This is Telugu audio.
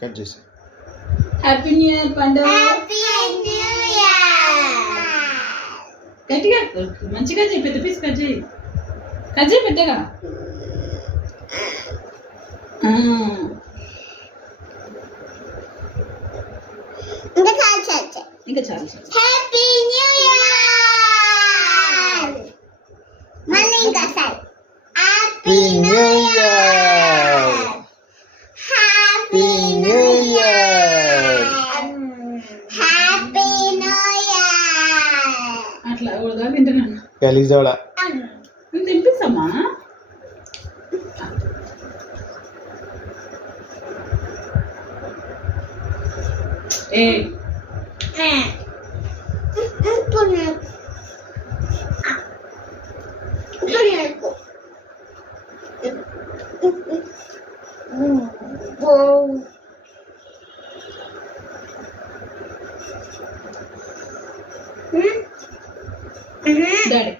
కట్ చేసి హ్యాపీ న్యూ ఇయర్ పండు. గట్టిగా మంచిగా చేయి, పెద్ద పీస్ కట్ చేయి, కట్ చేయి పెద్దగా. ఇంకా చాలు హ్యాపీ న్యూ ఇయర్. మళ్ళీ ఇంకోసారి happy new year. Happy new year. Happy new year. అట్లా ఉడగా తింటున్నాను. కలిజోడా తినిపిస్తామా? ఏ డాడీ